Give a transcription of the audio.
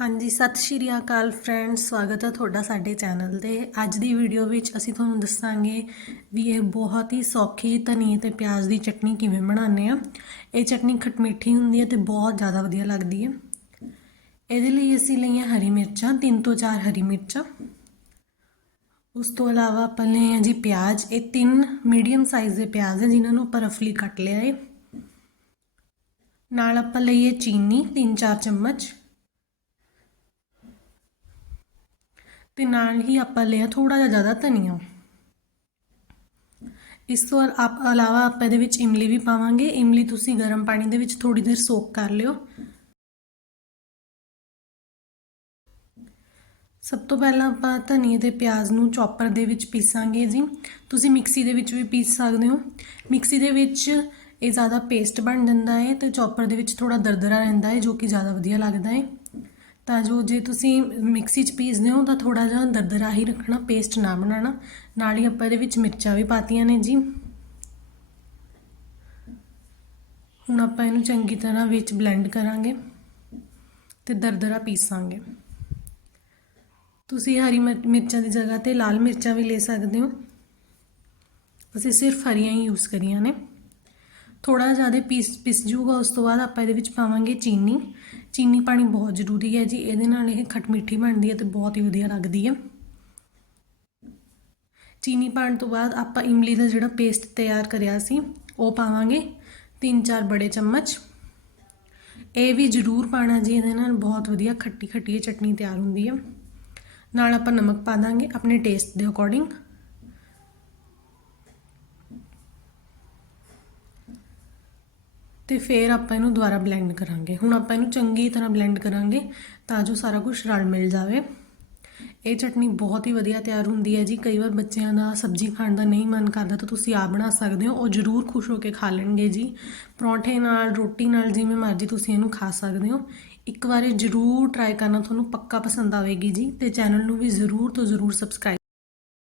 ਹਾਂਜੀ, ਸਤਿ ਸ਼੍ਰੀ ਅਕਾਲ ਫਰੈਂਡਸ ਸਵਾਗਤ ਹੈ ਤੁਹਾਡਾ ਸਾਡੇ ਚੈਨਲ ਤੇ। ਅੱਜ ਦੀ ਵੀਡੀਓ ਵਿੱਚ ਅਸੀਂ ਤੁਹਾਨੂੰ ਦੱਸਾਂਗੇ ਵੀ ਇਹ ਬਹੁਤ ਹੀ ਸੌਖੀ ਧਨੀਏ ਤੇ ਪਿਆਜ਼ ਦੀ ਚਟਨੀ ਕਿਵੇਂ ਬਣਾਉਂਦੇ ਆ। ਇਹ ਚਟਨੀ ਖਟਮੀਠੀ ਹੁੰਦੀ ਹੈ ਤੇ ਬਹੁਤ ਜ਼ਿਆਦਾ ਵਧੀਆ ਲੱਗਦੀ ਹੈ। ਇਹਦੇ ਲਈ ਅਸੀਂ ਲਈਆਂ ਹਰੀ ਮਿਰਚਾਂ, ਤਿੰਨ ਤੋਂ ਚਾਰ ਹਰੀ ਮਿਰਚਾਂ। ਉਸ ਤੋਂ ਇਲਾਵਾ ਆਪਾਂ ਲਏ ਆ ਜੀ ਪਿਆਜ਼। ਇਹ ਤਿੰਨ ਮੀਡੀਅਮ ਸਾਈਜ਼ ਦੇ ਪਿਆਜ਼ ਹੈ, ਜਿਨ੍ਹਾਂ ਨੂੰ ਆਪਾਂ ਰਫਲੀ ਕੱਟ ਲਿਆ ਹੈ। ਨਾਲ ਆਪਾਂ ਲਈਏ ਚੀਨੀ 3-4 ਚਮਚ। ਤੇ ਨਾਲ ਹੀ ਆਪਾਂ ਲਿਆ ਥੋੜਾ ਜਿਹਾ ਜ਼ਿਆਦਾ ਧਨੀਆ। ਇਸ ਤੋਂ ਆਪ- ਇਲਾਵਾ ਆਪਾਂ ਇਹਦੇ ਵਿੱਚ ਇਮਲੀ ਵੀ ਪਾਵਾਂਗੇ। ਇਮਲੀ ਤੁਸੀਂ ਗਰਮ ਪਾਣੀ ਦੇ ਵਿੱਚ ਥੋੜੀ ਦੇਰ ਸੋਕ ਕਰ ਲਿਓ। ਸਭ ਤੋਂ ਪਹਿਲਾਂ ਆਪਾਂ ਧਨੀਏ ਤੇ ਪਿਆਜ਼ ਨੂੰ ਚੌਪਰ ਦੇ ਵਿੱਚ ਪੀਸਾਂਗੇ ਜੀ। ਤੁਸੀਂ ਮਿਕਸੀ ਦੇ ਵਿੱਚ ਵੀ ਪੀਸ ਸਕਦੇ ਹੋ। ਮਿਕਸੀ ਦੇ ਵਿੱਚ ਇਹ ਜ਼ਿਆਦਾ ਪੇਸਟ ਬਣ ਜਾਂਦਾ ਹੈ ਤੇ ਚੌਪਰ ਦੇ ਵਿੱਚ ਥੋੜਾ ਦਰਦਰਾ ਰਹਿੰਦਾ ਹੈ, ਜੋ ਕਿ ਜ਼ਿਆਦਾ ਵਧੀਆ ਲੱਗਦਾ ਹੈ। ਤਾਂ ਜੋ ਜੇ ਤੁਸੀਂ ਮਿਕਸੀ 'ਚ ਪੀਸਦੇ ਹੋ ਤਾਂ ਥੋੜਾ ਜਿਹਾ ਦਰਦਰਾ ਹੀ ਰੱਖਣਾ ਪੇਸਟ ਨਾ ਬਣਾਉਣਾ। ਨਾਲ ਹੀ ਆਪਾਂ ਇਹਦੇ ਵਿੱਚ ਮਿਰਚਾਂ ਵੀ ਪਾਤੀਆਂ ਨੇ ਜੀ। ਹੁਣ ਆਪਾਂ ਇਹਨੂੰ ਚੰਗੀ ਤਰ੍ਹਾਂ ਵਿੱਚ ਬਲੈਂਡ ਕਰਾਂਗੇ ਤੇ ਦਰਦਰਾ ਪੀਸਾਂਗੇ। ਤੁਸੀਂ ਹਰੀ ਮਿਰ- ਮਿਰਚਾਂ ਦੀ ਜਗ੍ਹਾ ਤੇ ਲਾਲ ਮਿਰਚਾਂ ਵੀ ਲੈ ਸਕਦੇ ਹੋ। ਅਸੀਂ ਸਿਰਫ ਹਰੀਆਂ ਹੀ ਯੂਜ਼ ਕਰੀਆਂ ਨੇ। ਥੋੜਾ ਜ਼ਿਆਦਾ ਪੀਸ ਪਿਸ ਜੂਗਾ ਉਸ ਤੋਂ ਬਾਅਦ ਆਪਾਂ ਇਹਦੇ ਵਿੱਚ ਪਾਵਾਂਗੇ ਚੀਨੀ। ਚੀਨੀ ਪਾਣੀ ਬਹੁਤ ਜ਼ਰੂਰੀ ਹੈ ਜੀ, ਇਹਦੇ ਨਾਲ ਇਹ ਖਟਮਿੱਠੀ ਬਣਦੀ ਹੈ ਤੇ ਬਹੁਤ ਹੀ ਵਧੀਆ ਲੱਗਦੀ ਹੈ। ਚੀਨੀ ਪਾਣ ਤੋਂ ਬਾਅਦ ਆਪਾਂ ਇਮਲੀ ਦਾ ਜਿਹੜਾ ਪੇਸਟ ਤਿਆਰ ਕਰਿਆ ਸੀ, ਉਹ ਪਾਵਾਂਗੇ 3-4 ਬੜੇ ਚਮਚ। ਇਹ ਵੀ ਜ਼ਰੂਰ ਪਾਣਾ ਜੀ, ਇਹਦੇ ਨਾਲ ਬਹੁਤ ਵਧੀਆ ਖੱਟੀ ਖੱਟੀ ਚਟਨੀ ਤਿਆਰ ਹੁੰਦੀ ਹੈ। ਨਾਲ ਆਪਾਂ ਨਮਕ ਪਾ ਦਾਂਗੇ ਆਪਣੇ ਟੇਸਟ ਦੇ ਅਕੋਰਡਿੰਗ ਤੇ ਫਿਰ ਆਪਾਂ ਇਹਨੂੰ ਦੁਬਾਰਾ ਬਲੈਂਡ ਕਰਾਂਗੇ। ਹੁਣ ਆਪਾਂ ਇਹਨੂੰ ਚੰਗੀ ਤਰ੍ਹਾਂ ਬਲੈਂਡ ਕਰਾਂਗੇ ਤਾਂ ਜੋ ਸਾਰਾ ਕੁਝ ਰਲ ਮਿਲ ਜਾਵੇ। ਇਹ ਚਟਨੀ ਬਹੁਤ ਹੀ ਵਧੀਆ ਤਿਆਰ ਹੁੰਦੀ ਹੈ ਜੀ। ਕਈ ਵਾਰ ਬੱਚਿਆਂ ਦਾ ਸਬਜ਼ੀ ਖਾਣ ਦਾ ਨਹੀਂ ਮਨ ਕਰਦਾ ਤਾਂ ਤੁਸੀਂ ਆਪ ਬਣਾ ਸਕਦੇ ਹੋ। ਉਹ ਜ਼ਰੂਰ ਖੁਸ਼ ਹੋ ਕੇ ਖਾ ਲੈਣਗੇ ਜੀ। ਪਰੌਂਠੇ ਨਾਲ, ਰੋਟੀ ਨਾਲ ਜਿਵੇਂ ਮਰਜ਼ੀ ਤੁਸੀਂ ਇਹਨੂੰ ਖਾ ਸਕਦੇ ਹੋ। ਇੱਕ ਵਾਰੀ ਜ਼ਰੂਰ ਟਰਾਈ ਕਰਨਾ, ਤੁਹਾਨੂੰ ਪੱਕਾ ਪਸੰਦ ਆਵੇਗੀ ਜੀ। ਤੇ ਚੈਨਲ ਨੂੰ ਵੀ ਜ਼ਰੂਰ ਤੋਂ ਜ਼ਰੂਰ ਸਬਸਕ੍ਰਾਈਬ